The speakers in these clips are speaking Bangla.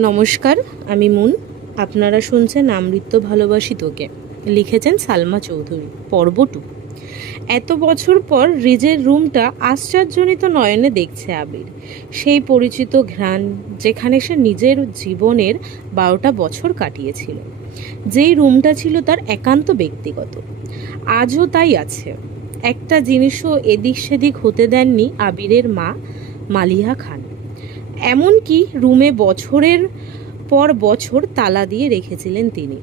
নমস্কার, আমি মুন। আপনারা শুনছেন আমৃত্য ভালোবাসি তোকে। লিখেছেন সালমা চৌধুরী। পর্ব 2। এত বছর পর রিজের রুমটা আশ্চর্যজনিত নয়নে দেখছে আবির। সেই পরিচিত ঘ্রাণ, যেখানে সে নিজের জীবনের 12টা বছর কাটিয়েছিল, যেই রুমটা ছিল তার একান্ত ব্যক্তিগত। আজও তাই আছে। একটা জিনিসও এদিক সেদিক হতে দেননি আবিরের মা মালিহা খান। এমনকি রুমে বছরের পর বছর তালা দিয়ে রেখেছিলেন তিনি।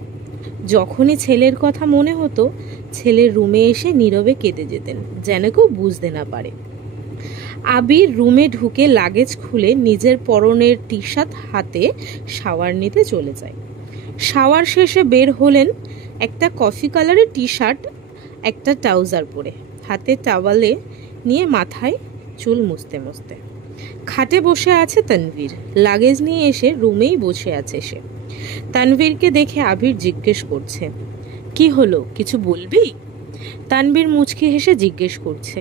যখনই ছেলের কথা মনে হতো, ছেলের রুমে এসে নীরবে কেঁদে যেতেন, যেন কেউ বুঝতে না পারে। আবির রুমে ঢুকে লাগেজ খুলে নিজের পরনের টি শার্ট হাতে শাওয়ার নিতে চলে যায়। শাওয়ার শেষে বের হলেন একটা কফি কালারের টি শার্ট, একটা ট্রাউজার পরে, হাতে টাওয়ালে নিয়ে মাথায় চুল মুছতে মুছতে। খাটে বসে আছে তানভীর। লাগেজ নিয়ে এসে রুমেই বসে আছে সে। তানভীরকে দেখে আবির জিজ্ঞেস করছে, কি হলো, কিছু বলবি? তানভীর মুচকি হেসে জিজ্ঞেস করছে,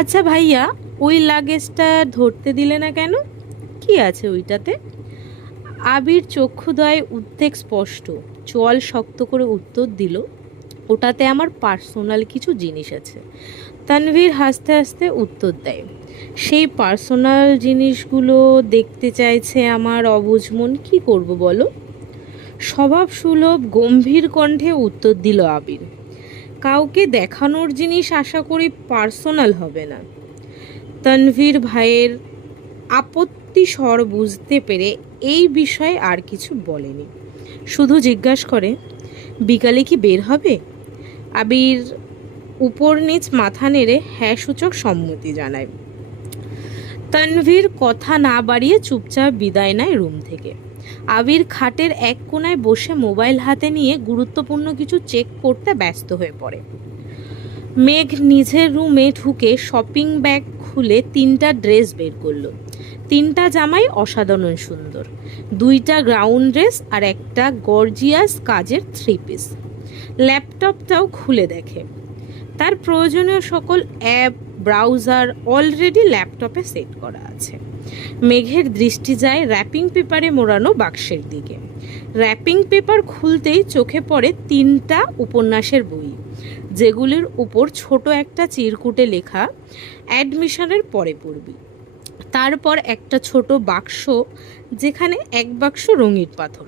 আচ্ছা ভাইয়া, ওই লাগেজটা ধরতে দিলে না কেন? কি আছে ওইটাতে? আবির চক্ষুদয় উদ্বেগ স্পষ্ট, চোয়াল শক্ত করে উত্তর দিল, ওটাতে আমার পার্সোনাল কিছু জিনিস আছে। তানভীর হাসতে হাসতে উত্তর দেয়, সেই পার্সোনাল জিনিসগুলো দেখতে চাইছে আমার অবুঝ মন, কি করব বলো? স্বভাব সুলভ গম্ভীর কণ্ঠে উত্তর দিল আবির, কাউকে দেখানোর জিনিস আশা করি পার্সোনাল হবে না। তানভীর ভাইয়ের আপত্তি স্বর বুঝতে পেরে এই বিষয়ে আর কিছু বলেনি, শুধু জিজ্ঞাসা করে, বিকালে কি বের হবে? আবির উপর নিচ মাথা নেড়ে হ্যাঁ সূচক সম্মতি জানায়। তানভীর কথা না বাড়িয়ে চুপচাপ বিদায় নেয় রুম থেকে। আবির খাটের এক কোণায় বসে মোবাইল হাতে নিয়ে গুরুত্বপূর্ণ কিছু চেক করতে ব্যস্ত হয়ে পড়ে। মেঘ নিজের রুমে ঢুকে শপিং ব্যাগ খুলে 3টা ড্রেস বের করলো। 3টা জামাই অসাধারণ সুন্দর, 2টা গ্রাউন্ড ড্রেস আর একটা গর্জিয়াস কাজের 3 পিস। ল্যাপটপটাও খুলে দেখে। তার প্রয়োজনীয় সকল অ্যাপ, ব্রাউজার অলরেডি ল্যাপটপে সেট করা আছে। মেঘের দৃষ্টি যায় র্যাপিং পেপারে মোড়ানো বাক্সের দিকে। র্যাপিং পেপার খুলতেই চোখে পড়ে 3টা উপন্যাসের বই, যেগুলির উপর ছোট একটা চিরকুটে লেখা, অ্যাডমিশনের পরে পড়বি। তারপর একটা ছোট বাক্স, যেখানে এক বাক্স রঙিন পাথর।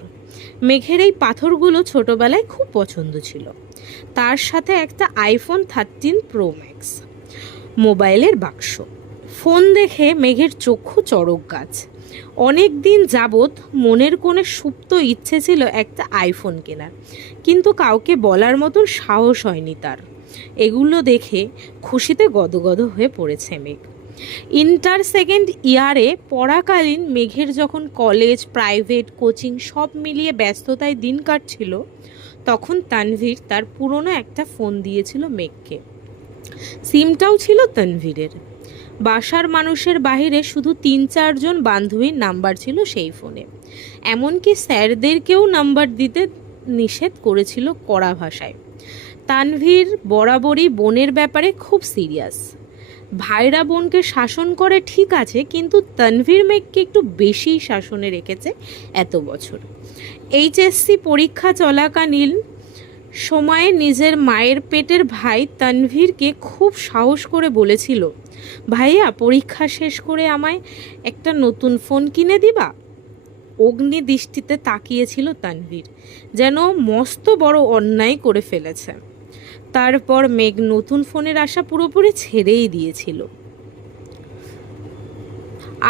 মেঘের এই পাথরগুলো ছোটবেলায় খুব পছন্দ ছিল। তার সাথে একটা আইফোন 13 প্রো ম্যাক্স মোবাইলের বাক্স। ফোন দেখে মেঘের চক্ষু চড়ক গাছ। অনেক দিন যাবৎ মনের কোণে সুপ্ত ইচ্ছে ছিল একটা আইফোন কেনার, কিন্তু কাউকে বলার মতন সাহস হয়নি তার। এগুলো দেখে খুশিতে গদগদ হয়ে পড়েছে মেঘ। ইন্টার সেকেন্ড ইয়ারে পড়াকালীন মেঘের যখন কলেজ, প্রাইভেট, কোচিং সব মিলিয়ে ব্যস্ততায় দিন কাটছিল, তখন তানভীর তার পুরনো একটা ফোন দিয়েছিল মেঘকে। সিমটাও ছিল তানভীরের। বাসার মানুষের বাহিরে শুধু 3-4 জন বান্ধবীর নাম্বার ছিল সেই ফোনে। এমনকি স্যারদেরকেও নাম্বার দিতে নিষেধ করেছিল কড়া ভাষায়। তানভীর বরাবরই বোনের ব্যাপারে খুব সিরিয়াস। ভাইরা বোনকে শাসন করে ঠিক আছে, কিন্তু তানভীর মেঘকে একটু বেশিই শাসনে রেখেছে এত বছর। এইচএসসি পরীক্ষা চলাকালীন সময়ে নিজের মায়ের পেটের ভাই তানভীরকে খুব সাহস করে বলেছিল, ভাইয়া পরীক্ষা শেষ করে আমায় একটা নতুন ফোন কিনে দিবা? অগ্নি দৃষ্টিতে তাকিয়েছিল তানভীর, যেন মস্ত বড় অন্যায় করে ফেলেছে। তারপর মেঘ নতুন ফোনের আশা পুরোপুরি ছেড়েই দিয়েছিল।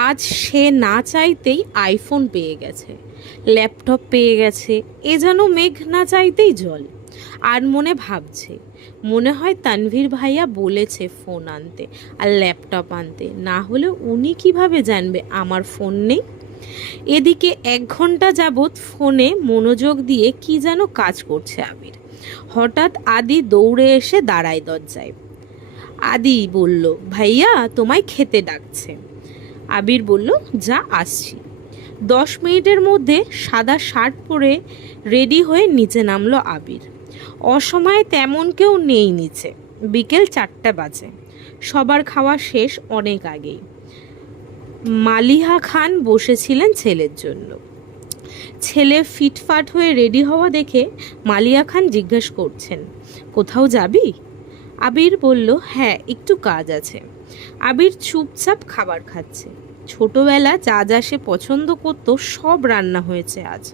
আজ সে না চাইতেই আইফোন পেয়ে গেছে, ল্যাপটপ পেয়ে গেছে, এ যেন মেঘ না চাইতেই জল। আর মনে ভাবছে, মনে হয় তানভীর ভাইয়া বলেছে ফোন আনতে আর ল্যাপটপ আনতে, না হলে উনি কিভাবে জানবে আমার ফোন নেই। এদিকে 1 ঘন্টা যাবৎ ফোনে মনোযোগ দিয়ে কি যেন কাজ করছে আবির। হঠাৎ আদি দৌড়ে এসে দাঁড়ায় দরজায়। আদি বলল, ভাইয়া তোমায় খেতে ডাকছে। আবির বলল, যা আসছি। 10 মিনিটের মধ্যে সাদা শার্ট পরে রেডি হয়ে নিচে নামলো আবির। অসময়ে তেমন কেউ নেই নিচে। বিকেল 4টা বাজে। সবার খাওয়া শেষ অনেক আগেই। মালিহা খান বসেছিলেন ছেলের জন্য। ছেলে ফিটফাট হয়ে রেডি হওয়া দেখে মালিয়া খান জিজ্ঞেস করছেন, কোথাও যাবি? আবির বলল, হ্যাঁ, একটু কাজ আছে। আবির চুপচাপ খাবার খাচ্ছে। ছোটবেলা যা যা সে পছন্দ করত সব রান্না হয়েছে আজ।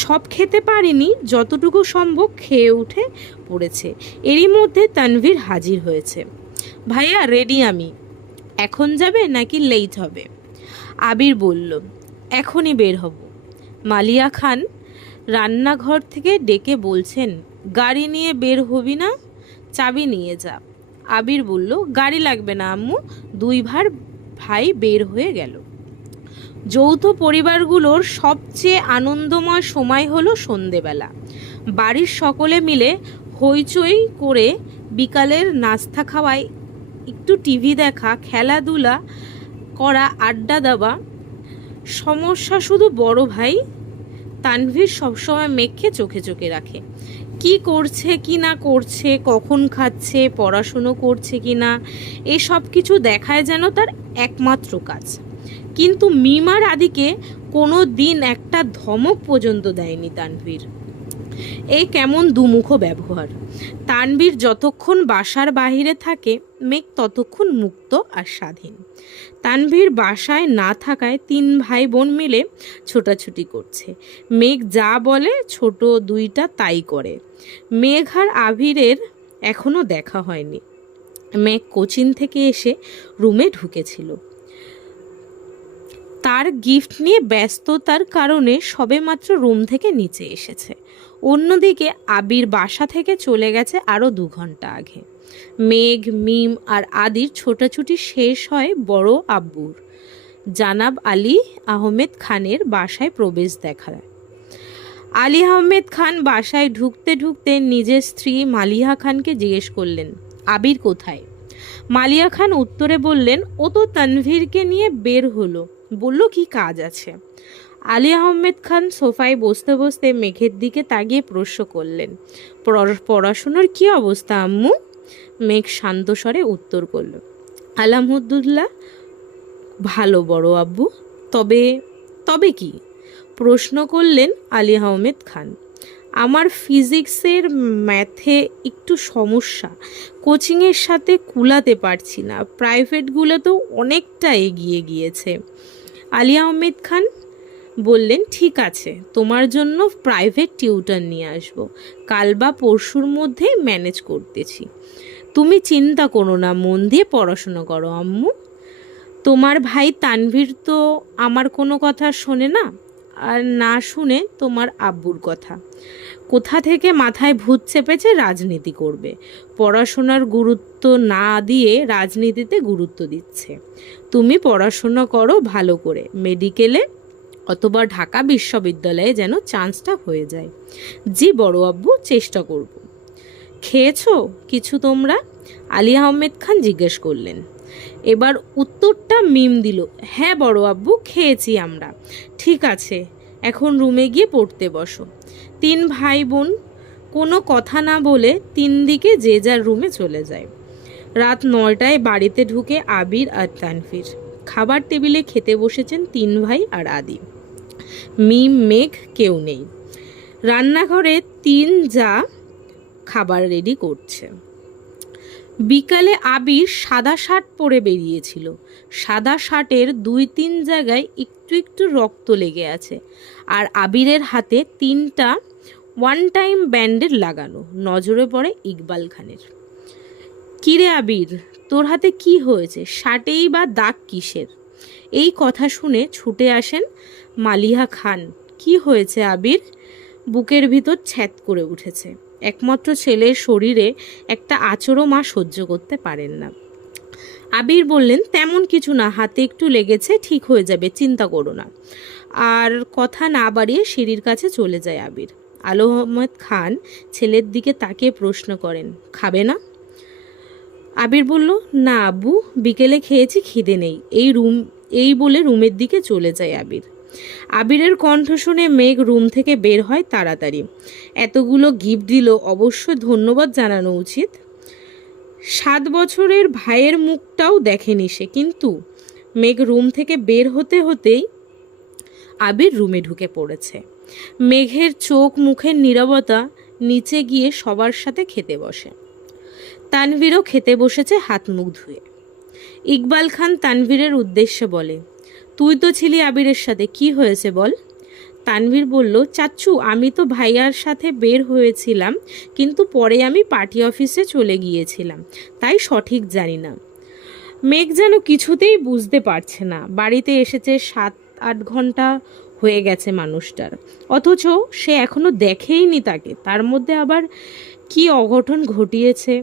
সব খেতে পারিনি, যতটুকু সম্ভব খেয়ে উঠে পড়েছে। এরই মধ্যে তানভীর হাজির হয়েছে। ভাইয়া, রেডি আমি। এখন যাবে নাকি লেট হবে? আবির বলল, এখনই বের হব। মালিয়া খান রান্নাঘর থেকে ডেকে বলছেন, গাড়ি নিয়ে বের হবি না? চাবি নিয়ে যা। আবির বলল, গাড়ি লাগবে না আম্মু। দুই ভাই বের হয়ে গেল। যৌথ পরিবারগুলোর সবচেয়ে আনন্দময় সময় হলো সন্ধেবেলা। বাড়ির সকলে মিলে হইচই করে বিকালের নাস্তা খাওয়ায়, একটু টিভি দেখা, খেলাধুলা করা, আড্ডা দেওয়া। সমস্যা শুধু বড় ভাই তানভীর সবসময় মেঘকে চোখে চোখে রাখে। কি করছে কি না করছে, কখন খাচ্ছে, পড়াশুনো করছে কি না, এসব কিছু দেখায় যেন তার একমাত্র কাজ। কিন্তু মিমার আদিকে কোনো দিন একটা ধমক পর্যন্ত দেয়নি তানভীর। এই কেমন দুমুখো ব্যবহার। তানভীর যতক্ষণ বাসার বাহিরে থাকে, মেঘ ততক্ষণ মুক্ত আর স্বাধীন। তানভীর বাসায় না থাকায় তিন ভাই বোন মিলে ছোটাছুটি করছে। মেঘ যা বলে ছোট দুইটা তাই করে। মেঘ আর আবিরের এখনো দেখা হয়নি। মেঘ কোচিং থেকে এসে রুমে ঢুকেছিল। তার গিফট নিয়ে ব্যস্ততার কারণে সবেমাত্র রুম থেকে নিচে এসেছে। অন্যদিকে আবির বাসা থেকে চলে গেছে আরও 2 ঘন্টা আগে। মেঘ, মিম আর আদির ছোটাছুটি শেষ হয় বড় আব্বুর, জানাব আলী আহমেদ খানের বাসায় প্রবেশ দেখায়। আলী আহমেদ খান বাসায় ঢুকতে ঢুকতে নিজের স্ত্রী মালিহা খানকে জিজ্ঞেস করলেন, আবির কোথায়? মালিয়া খান উত্তরে বললেন, ও তো তানভীরকে নিয়ে বের হলো, বলল কি কাজ আছে। আলী আহমেদ খান সোফায় বসতে বসতে মেঘের দিকে তাকিয়ে প্রশ্ন করলেন, পড়াশোনার কি অবস্থা আম্মু? মেঘ শান্ত স্বরে উত্তর করল, আলহামদুলিল্লাহ ভালো বড় আব্বু। তবে তবে কি? প্রশ্ন করলেন আলী আহমেদ খান। আমার ফিজিক্সের ম্যাথে একটু সমস্যা, কোচিংয়ের সাথে কুলাতে পারছি না। প্রাইভেটগুলো তো অনেকটা এগিয়ে গিয়েছে। আলী আহমেদ খান বললেন, ঠিক আছে, তোমার জন্য প্রাইভেট টিউটর নিয়ে আসবো। কাল বা পরশুর মধ্যেই ম্যানেজ করতেছি। তুমি চিন্তা করো না, মন দিয়ে পড়াশোনা করো আম্মু। তোমার ভাই তানভীর তো আমার কোনো কথা শোনে না, আর না শুনে তোমার আব্বুর কথা। কোথা থেকে মাথায় ভূত চেপেছে রাজনীতি করবে। পড়াশোনার গুরুত্ব না দিয়ে রাজনীতিতে গুরুত্ব দিচ্ছে। তুমি পড়াশোনা করো ভালো করে, মেডিকেলে অথবা ঢাকা বিশ্ববিদ্যালয়ে যেন চান্সটা হয়ে যায়। জি বড় আব্বু, চেষ্টা করব। খেয়েছো কিছু তোমরা? আলী আহমেদ খান জিজ্ঞেস করলেন। এবার উত্তরটা মিম দিল, হ্যাঁ বড় আব্বু, খেয়েছি আমরা। ঠিক আছে, এখন রুমে গিয়ে পড়তে বসো। 3 ভাই বোন কোনো কথা না বলে 3 দিকে যে যার রুমে চলে যায়। রাত 9টায় বাড়িতে ঢুকে আবির আর তানভীর। খাবার টেবিলে খেতে বসেছেন 3 ভাই আর আদি। মিম, মেঘ কেউ নেই। রান্নাঘরে 3 যা খাবার রেডি করছে। বিকালে আবির সাদা শার্ট পরে বেরিয়েছিল। সাদা শার্টের 2-3 জায়গায় একটু একটু রক্ত লেগে আছে, আর আবিরের হাতে 3টা ওয়ান টাইম ব্যান্ডেড লাগানো। নজরে পড়ে ইকবাল খানের। কিরে আবির, তোর হাতে কি হয়েছে? শার্টেই বা দাগ কিসের? এই কথা শুনে ছুটে আসেন মালিহা খান। কি হয়েছে আবির? বুকের ভিতর ছ্যাদ করে উঠেছে। একমাত্র ছেলের শরীরে একটা আঁচড়ও মা সহ্য করতে পারেন না। আবির বললেন, তেমন কিছু না, হাতে একটু লেগেছে, ঠিক হয়ে যাবে, চিন্তা করো না। আর কথা না বাড়িয়ে সিঁড়ির কাছে চলে যায় আবির। আলী আহমেদ খান ছেলের দিকে তাকিয়ে প্রশ্ন করেন, খাবে না? আবির বলল, না আব্বু, বিকেলে খেয়েছি, খিদে নেই। এই বলে রুমের দিকে চলে যায় আবির। আবিরের কণ্ঠ শুনে মেঘ রুম থেকে বের হয় তাড়াতাড়ি। এতগুলো গিফট দিল, অবশ্যই ধন্যবাদ জানানো উচিত। 7 বছরের ভাইয়ের মুখটাও দেখেনি সে। কিন্তু মেঘ রুম থেকে বের হতে হতেই আবির রুমে ঢুকে পড়েছে। মেঘের চোখ মুখের নীরবতা নিচে গিয়ে সবার সাথে খেতে বসে। তানভীরও খেতে বসেছে হাত মুখ ধুয়ে। ইকবাল খান তানভীরের উদ্দেশ্যে বলে, তুই তো ছিলি আবিরের সাথে, কি হয়েছে বল? তানভীর বলল, চাচ্চু আমি তো ভাইয়ার সাথে বের হয়েছিলাম, কিন্তু পরে আমি পার্টি অফিসে চলে গিয়েছিলাম, তাই সঠিক জানি না। মেঘ যেন কিছুতেই বুঝতে পারছে না। বাড়িতে এসেছে 7-8 ঘন্টা হয়ে গেছে মানুষটার, অথচ সে এখনো দেখেইনি তাকে। তার মধ্যে আবার কি অঘটন ঘটিয়েছে।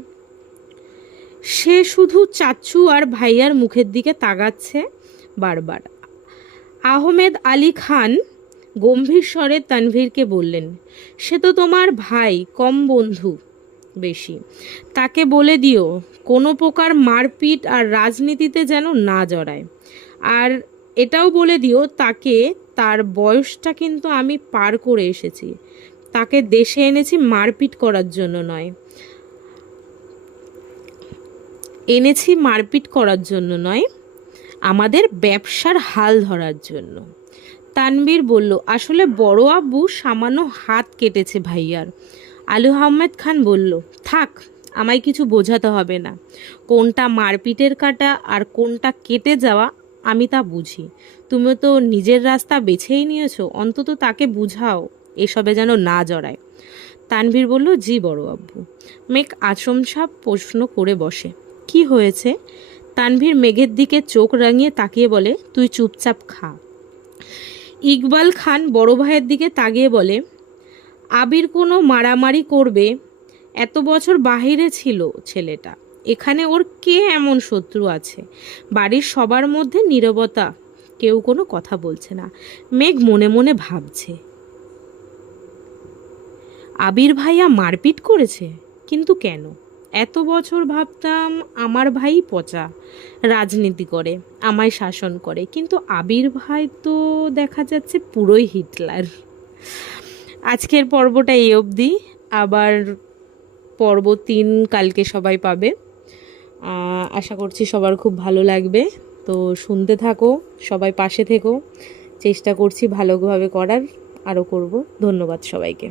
সে শুধু চাচ্চু আর ভাইয়ার মুখের দিকে তাকাচ্ছে বারবার। আহমেদ আলী খান গম্ভীর স্বরে তানভীরকে বললেন, সে তো তোমার ভাই, কম বন্ধু বেশি। তাকে বলে দিও কোনো প্রকার মারপিট আর রাজনীতিতে যেন না জড়ায়। আর এটাও বলে দিও তাকে, তার বয়সটা কিন্তু আমি পার করে এসেছি। তাকে দেশে এনেছি মারপিট করার জন্য নয়, আমাদের ব্যবসার হাল ধরার জন্য। তানভীর বলল, আসলে বড় আব্বু সামান্য হাত কেটেছে ভাইয়ার। আলু আহমেদ খান বলল, থাক, আমায় কিছু বোঝাতে হবে না। কোনটা মারপিটের কাটা আর কোনটা কেটে যাওয়া আমি তা বুঝি। তুমি তো নিজের রাস্তা বেছেই নিয়েছো, অন্তত তাকে বুঝাও এসবে যেন না জড়ায়। তানভীর বলল, জি বড় আব্বু। মেঘ আচমকা প্রশ্ন করে বসে, কি হয়েছে? তানভীর মেঘের দিকে চোখ রাঙিয়ে তাকিয়ে বলে, তুই চুপচাপ খা। ইকবাল খান বড় ভাইয়ের দিকে তাকিয়ে বলে, আবির কোনো মারামারি করবে? এত বছর বাহিরে ছিল ছেলেটা, এখানে ওর কে এমন শত্রু আছে? বাড়ির সবার মধ্যে নীরবতা, কেউ কোনো কথা বলছে না। মেঘ মনে মনে ভাবছে, আবির ভাইয়া মারপিট করেছে, কিন্তু কেন? এত বছর ভাবতাম আমার ভাই পচা, রাজনীতি করে, আমায় শাসন করে, কিন্তু আবির ভাই তো দেখা যাচ্ছে পুরোই হিটলার। আজকের পর্বটা এই অবধি। আবার পর্ব 3 কালকে সবাই পাবে। আশা করছি সবার খুব ভালো লাগবে। তো শুনতে থাকো, সবাই পাশে থেকো। চেষ্টা করছি ভালোভাবে করার, আরও করব। ধন্যবাদ সবাইকে।